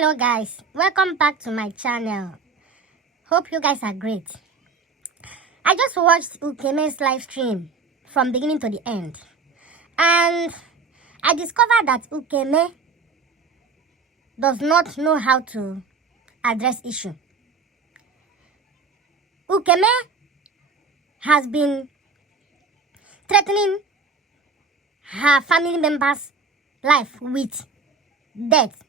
Hello guys, welcome back to my channel. Hope you guys are great. I just watched Ukeme's live stream from beginning to the end, and I discovered that Ukeme does not know how to address issue. Ukeme has been threatening her family members' life with death.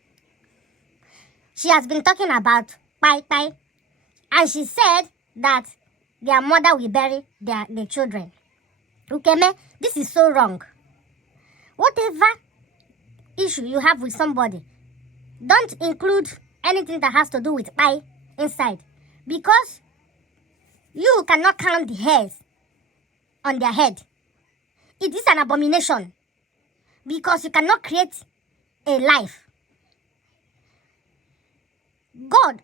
She has been talking about Pai Pai, and she said that their mother will bury their children. Ukeme, this is so wrong. Whatever issue you have with somebody, don't include anything that has to do with Pai inside, because you cannot count the hairs on their head. It is an abomination, because you cannot create a life. God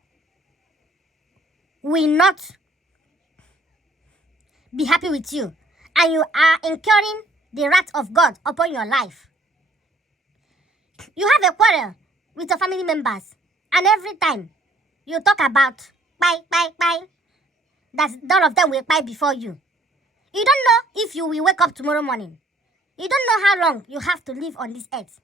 will not be happy with you, and you are incurring the wrath of God upon your life. You have a quarrel with your family members, and every time you talk about Pai, that all of them will Pai before you. You don't know if you will wake up tomorrow morning. You don't know how long you have to live on this earth.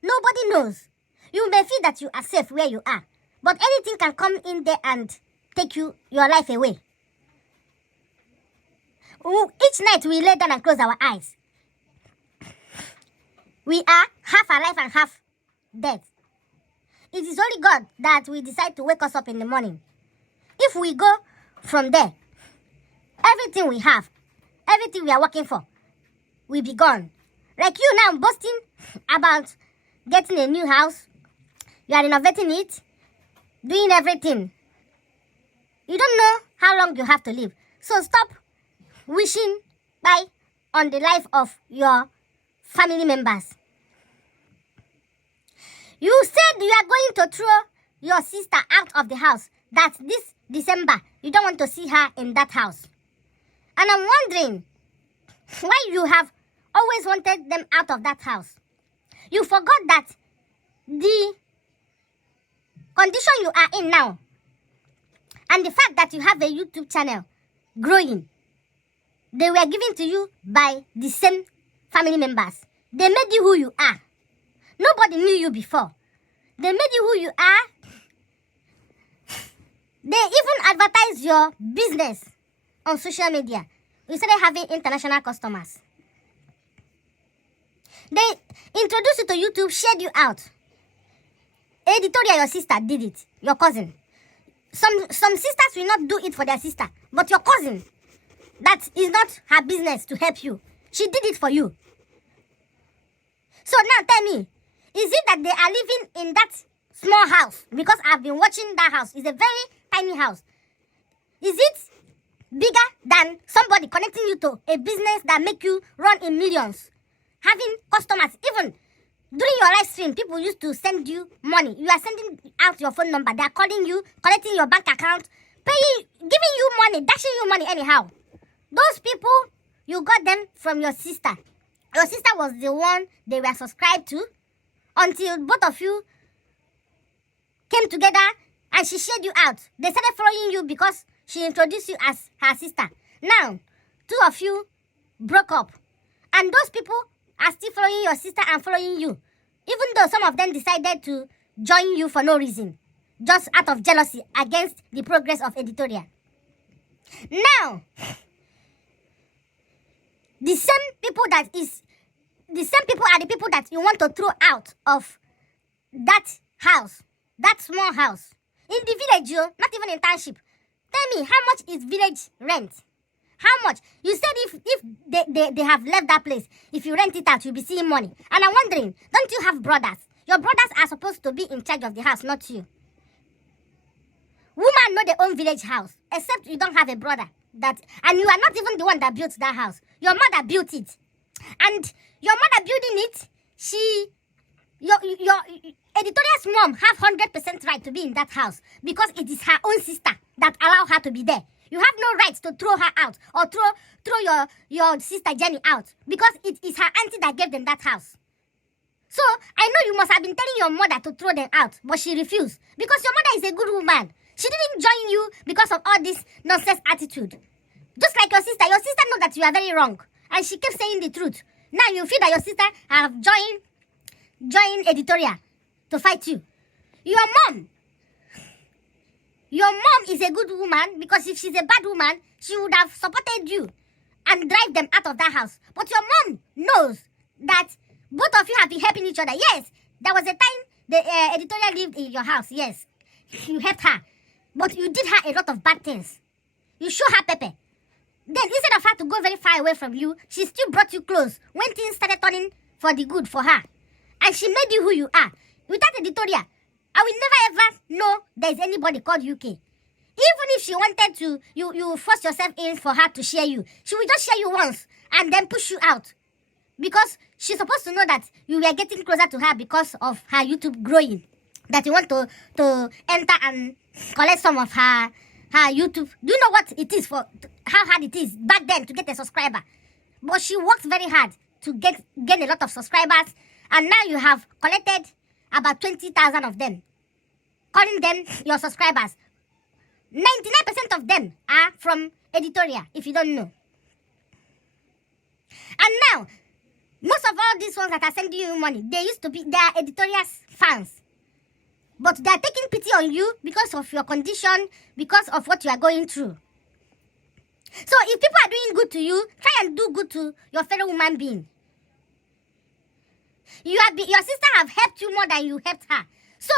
Nobody knows. You may feel that you are safe where you are, but anything can come in there and take your life away. Each night we lay down and close our eyes. We are half alive and half dead. It is only God that will decide to wake us up in the morning. If we go from there, everything we have, everything we are working for, will be gone. Like you now boasting about getting a new house, you are renovating it, doing everything. You don't know how long you have to live. So stop wishing Pai on the life of your family members. You said you are going to throw your sister out of the house, that this December you don't want to see her in that house. And I'm wondering why you have always wanted them out of that house. You forgot that the condition you are in now, and the fact that you have a YouTube channel growing, they were given to you by the same family members. They made you who you are. Nobody knew you before. They made you who you are. They even advertise your business on social media. You started having international customers. They introduced you to YouTube, shared you out. Editorial, your sister did it. Your cousin. Some sisters will not do it for their sister, but your cousin, that is not her business to help you, she did it for you. So now tell me, is it that they are living in that small house? Because I've been watching that house. It's a very tiny house. Is it bigger than somebody connecting you to a business that make you run in millions? Having customers, even during your live stream, people used to send you money. You are sending out your phone number. They are calling you, collecting your bank account, paying, giving you money, dashing you money anyhow. Those people, you got them from your sister. Your sister was the one they were subscribed to until both of you came together and she shared you out. They started following you because she introduced you as her sister. Now, two of you broke up, and those people are still following your sister and following you, even though some of them decided to join you for no reason, just out of jealousy against the progress of editorial. Now, the same people are the people that you want to throw out of that house, that small house in the village, not even in township. Tell me, how much is village rent? How much? You said if they have left that place, if you rent it out, you'll be seeing money. And I'm wondering, don't you have brothers? Your brothers are supposed to be in charge of the house, not you. Women know their own village house, except you don't have a brother. And you are not even the one that built that house. Your mother built it. And your mother building it, your editorial's mom have 100% right to be in that house, because it is her own sister that allow her to be there. You have no right to throw her out or throw your sister Jenny out, because it is her auntie that gave them that house. So, I know you must have been telling your mother to throw them out, but she refused. Because your mother is a good woman. She didn't join you because of all this nonsense attitude. Just like your sister knows that you are very wrong. And she kept saying the truth. Now you feel that your sister have joined editorial to fight you. Your mom is a good woman, because if she's a bad woman, she would have supported you and drive them out of that house. But your mom knows that both of you have been helping each other. Yes, there was a time the editorial lived in your house. Yes, you helped her. But you did her a lot of bad things. You show her pepper. Then instead of her to go very far away from you, she still brought you close when things started turning for the good for her. And she made you who you are. Without editorial, I will never ever know there's anybody called UK. Even if she wanted to, you force yourself in for her to share you. She will just share you once and then push you out. Because she's supposed to know that you were getting closer to her because of her YouTube growing. That you want to enter and collect some of her YouTube. Do you know what it is for, how hard it is back then to get a subscriber? But she worked very hard to gain a lot of subscribers. And now you have collected about 20,000 of them, calling them your subscribers. 99% of them are from editorial, if you don't know. And now, most of all these ones that are sending you money, they are editorial fans. But they are taking pity on you because of your condition, because of what you are going through. So if people are doing good to you, try and do good to your fellow human being. Your sister have helped you more than you helped her. So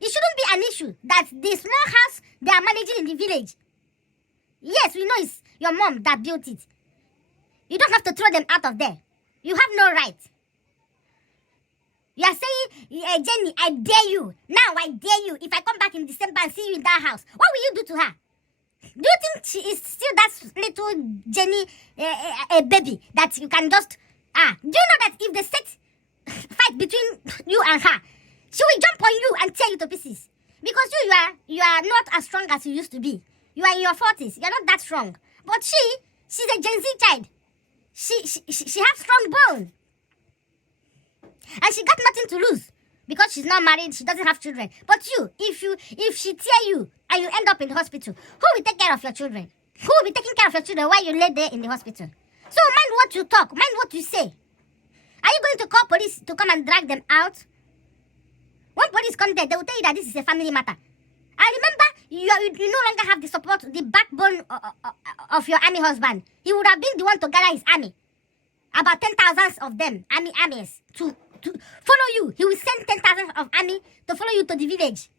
it shouldn't be an issue that the small house they are managing in the village. Yes, we know it's your mom that built it. You don't have to throw them out of there. You have no right. You are saying, Jenny, I dare you. Now I dare you. If I come back in December and see you in that house, what will you do to her? Do you think she is still that little Jenny, a baby that you can just... Do you know that if they set fight between you and her, she will jump on you and tear you to pieces? Because you are not as strong as you used to be. You are in your 40s. You are not that strong. But she's a Gen Z child. She has strong bone. And she got nothing to lose. Because she's not married, she doesn't have children. But if she tear you and you end up in the hospital, who will take care of your children? Who will be taking care of your children while you lay there in the hospital? So mind what you talk, mind what you say. Are you going to call police to come and drag them out? When police come there, they will tell you that this is a family matter. And remember, you no longer have the support, the backbone of your army husband. He would have been the one to gather his army. About 10,000 of them, armies, to follow you. He will send 10,000 of army to follow you to the village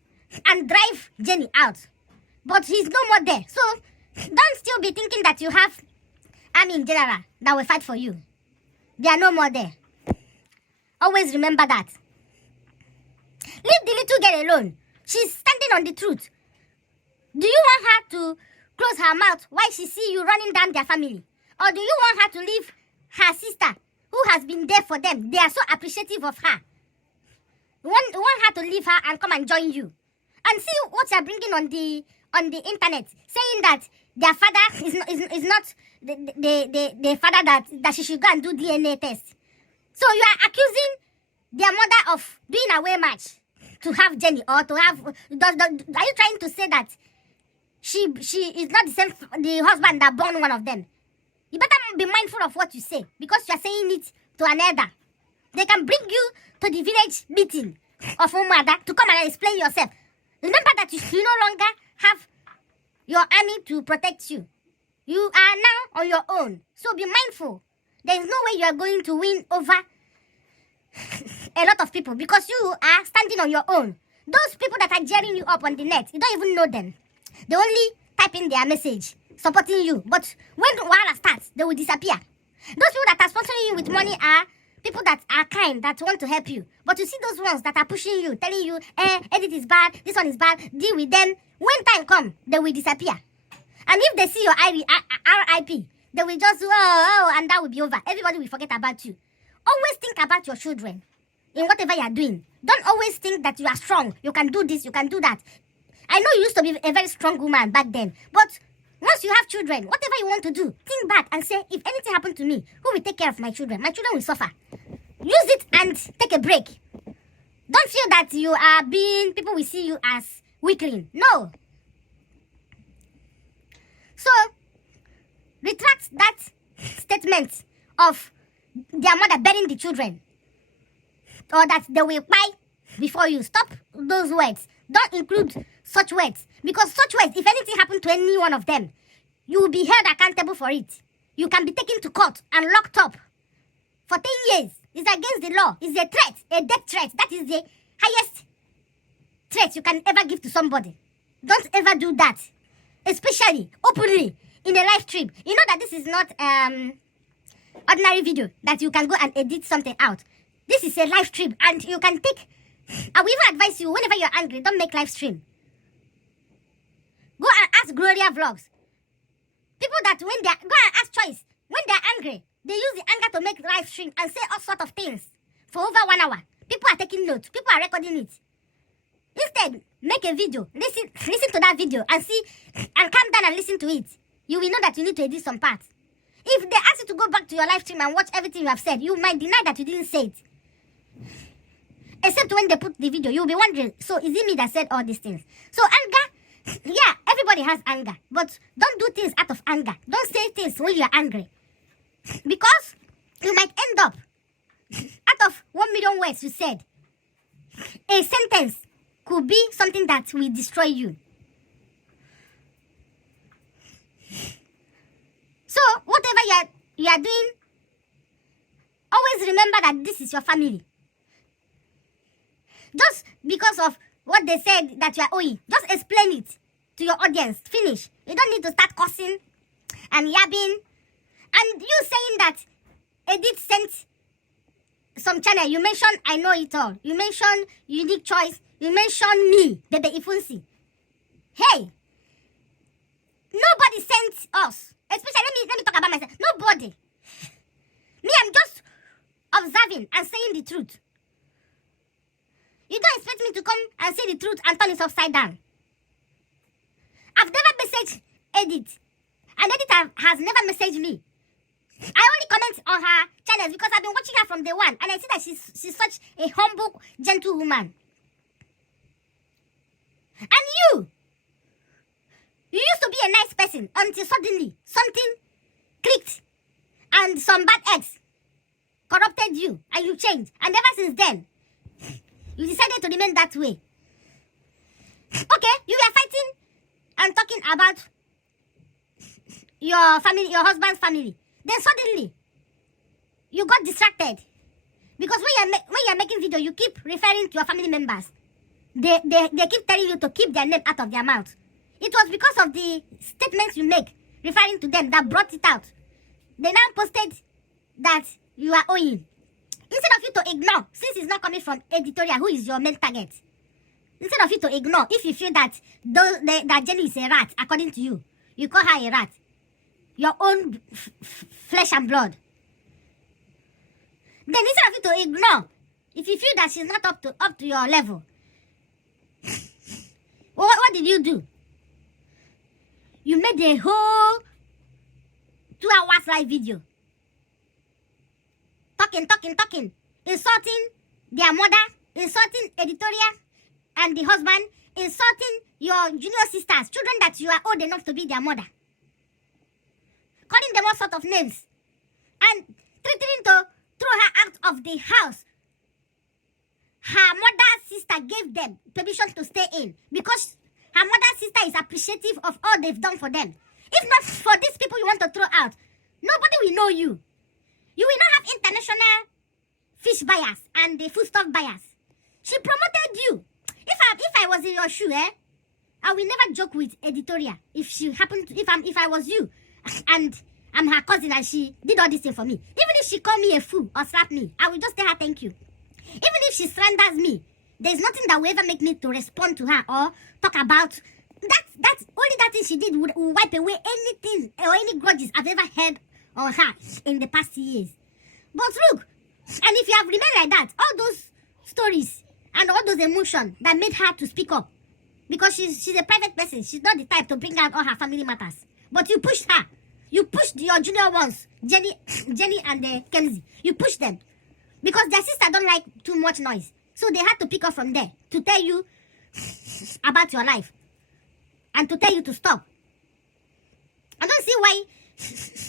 and drive Jenny out. But he's no more there. So don't still be thinking that you have army in general that will fight for you. They are no more there. Always remember that. Leave the little girl alone. She's standing on the truth. Do you want her to close her mouth while she see you running down their family? Or do you want her to leave her sister who has been there for them? They are so appreciative of her. You want her to leave her and come and join you. And see what you are bringing on the internet, saying that their father is not the father that she should go and do DNA test. So you are accusing their mother of doing a way match to have Jenny, or to have... Are you trying to say that she is not the husband that born one of them? You better be mindful of what you say, because you are saying it to an elder. They can bring you to the village meeting of mother to come and explain yourself. Remember that you no longer have your army to protect you. You are now on your own. So be mindful. There is no way you are going to win over a lot of people, because you are standing on your own. Those people that are jeering you up on the net, you don't even know them. They only type in their message supporting you. But when Wahala starts, they will disappear. Those people that are sponsoring you with money are people that are kind, that want to help you. But you see those ones that are pushing you, telling you, edit is bad, this one is bad, deal with them. When time comes, they will disappear. And if they see your RIP, they will just, and that will be over. Everybody will forget about you. Always think about your children in whatever you are doing. Don't always think that you are strong. You can do this, you can do that. I know you used to be a very strong woman back then. But once you have children, whatever you want to do, think back and say, if anything happened to me, who will take care of my children? My children will suffer. use it and take a break. Don't feel that you are being, people will see you as weakling. No. So, retract that statement of their mother burying the children, or that they will buy before you. Stop those words. Don't include such words, because such words, if anything happened to any one of them, you will be held accountable for it. You can be taken to court and locked up for 10 years. It's against the law. It's a threat, a death threat. That is the highest threat you can ever give to somebody. Don't ever do that, especially openly in a live stream. You know that this is not ordinary video that you can go and edit something out. This is a live stream, and you can take. I will even advise you, whenever you're angry, don't make live stream. Go and ask Gloria Vlogs. People that when they go and ask Choice, when they're angry, they use the anger to make live stream and say all sorts of things for over 1 hour. People are taking notes. People are recording it. Instead, make a video. Listen to that video and see, and calm down and listen to it. You will know that you need to edit some parts. If they ask you to go back to your live stream and watch everything you have said, you might deny that you didn't say it. Except when they put the video, you'll be wondering, so is it me that said all these things? So anger, yeah, everybody has anger. But don't do things out of anger. Don't say things when you're angry. Because you might end up, out of 1 million words you said, a sentence could be something that will destroy you. So, whatever you are doing, always remember that this is your family. Just because of what they said that you are owing, just explain it to your audience. Finish. You don't need to start cussing and yabbing. And you saying that Edith sent some channel. You mentioned I Know It All. You mentioned Unique Choice. You mentioned me, Bebe Ifunsi. Hey, nobody sent us. Especially, let me talk about myself. Nobody. Me, I'm just observing and saying the truth. You don't expect me to come and say the truth and turn it upside down. I've never messaged Edith. And Edith has never messaged me. I only comment on her channels because I've been watching her from day one. And I see that she's such a humble, gentle woman. And you used to be a nice person until suddenly something clicked and some bad eggs corrupted you and you changed. And ever since then, you decided to remain that way. Okay, you were fighting and talking about your family, your husband's family. Then suddenly, you got distracted. Because when you're making video, you keep referring to your family members. They keep telling you to keep their name out of their mouth. It was because of the statements you make referring to them that brought it out. They now posted that you are owing. Instead of you to ignore, since it's not coming from editorial, who is your main target? Instead of you to ignore, if you feel that that Jenny is a rat, according to you, you call her a rat. Your own flesh and blood. Then instead of you to ignore, if you feel that she's not up to your level, what did you do? You made a whole 2 hours live video. Talking, insulting their mother, insulting editorial and the husband, insulting your junior sisters, children that you are old enough to be their mother. Calling them all sorts of names. And threatening to throw her out of the house. Her mother's sister gave them permission to stay in because her mother's sister is appreciative of all they've done for them. If not for these people you want to throw out, nobody will know you. You will not have international fish buyers and the foodstuff buyers. She promoted you. If I was in your shoe, I will never joke with editorial. If I was you, and I'm her cousin and she did all this thing for me. Even if she called me a fool or slapped me, I will just tell her thank you. Even if she slanders me, there's nothing that will ever make me to respond to her or talk about that's only that thing she did would wipe away anything or any grudges I've ever had on her in the past years. But look, and if you have remained like that, all those stories and all those emotions that made her to speak up, because she's a private person, she's not the type to bring out all her family matters. But you pushed her. You pushed your junior ones, Jenny and Kenzie. You pushed them. Because their sister don't like too much noise. So they had to pick up from there to tell you about your life and to tell you to stop. I don't see why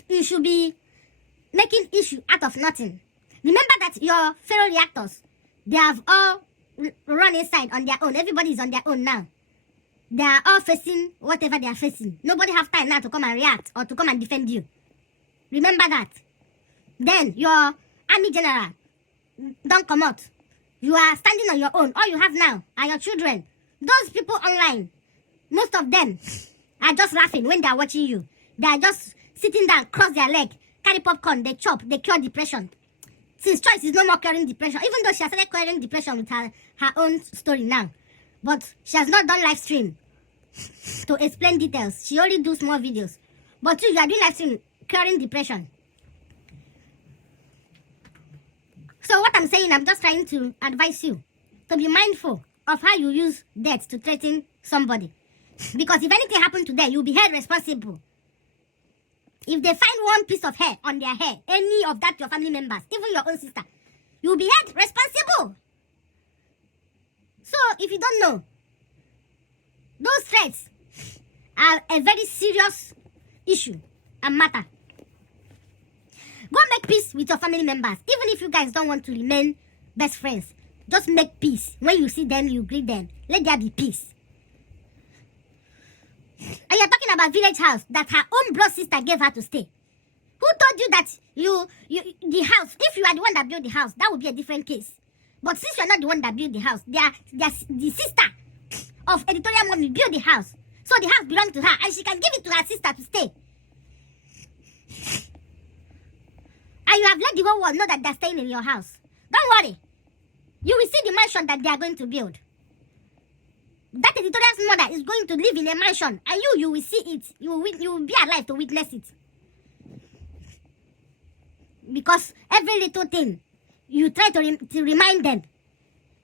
you should be making issue out of nothing. Remember that your fellow reactors, they have all run inside on their own. Everybody is on their own now. They are all facing whatever they are facing. Nobody have time now to come and react or to come and defend you. Remember that. Then your army general don't come out. You are standing on your own. All you have now are your children. Those people online, most of them are just laughing when they are watching you. They are just sitting down, cross their leg, carry popcorn, they chop, they cure depression. Since Choice is no more curing depression, even though she has started curing depression with her own story now. But she has not done live stream to explain details. She only do small videos. But you are doing live stream curing depression. So what I'm saying, I'm just trying to advise you to be mindful of how you use death to threaten somebody. Because if anything happened to them, you'll be held responsible. If they find one piece of hair on their hair, any of that your family members, even your own sister, you'll be held responsible. So if you don't know, those threats are a very serious issue and matter. Go make peace with your family members. Even if you guys don't want to remain best friends, just make peace. When you see them, you greet them. Let there be peace. And you're talking about village house that her own blood sister gave her to stay. Who told you that the house, if you are the one that built the house, that would be a different case. But since you're not the one that built the house, the sister of Editorial Mommy built the house. So the house belongs to her and she can give it to her sister to stay. And you have let the whole world know that they're staying in your house. Don't worry. You will see the mansion that they are going to build. That Editorial's mother is going to live in a mansion. And you will see it. You will be alive to witness it. Because every little thing, you try to remind them.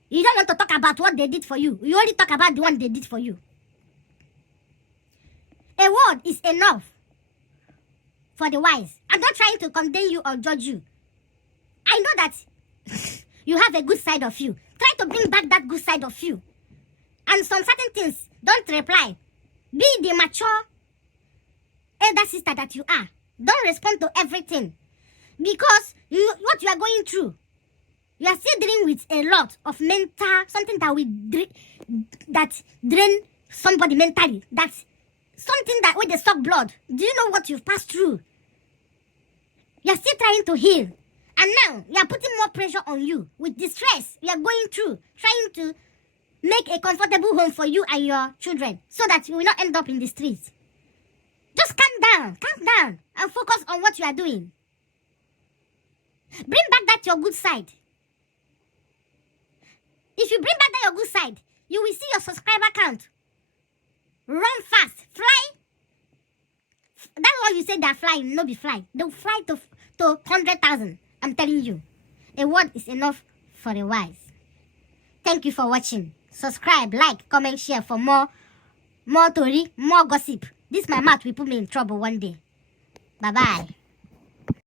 You don't want to talk about what they did for you. You only talk about the one they did for you. A word is enough for the wise. I'm not trying to condemn you or judge you. I know that you have a good side of you. Try to bring back that good side of you. And some certain things, don't reply. Be the mature elder sister that you are. Don't respond to everything. Because what you are going through, you are still dealing with a lot of mental, something that will drain somebody mentally. That's something that when they suck blood. Do you know what you've passed through? You are still trying to heal. And now, you are putting more pressure on you with the stress you are going through, trying to make a comfortable home for you and your children so that you will not end up in the streets. Just calm down, and focus on what you are doing. Bring back that your good side. If you bring back that your good side, you will see your subscriber count run fast, fly. That's why you say they're flying, no be fly. They'll fly to 100,000. I'm telling you, a word is enough for the wise. Thank you for watching. Subscribe, like, comment, share for more story, more gossip. This my mouth will put me in trouble one day. Bye-bye.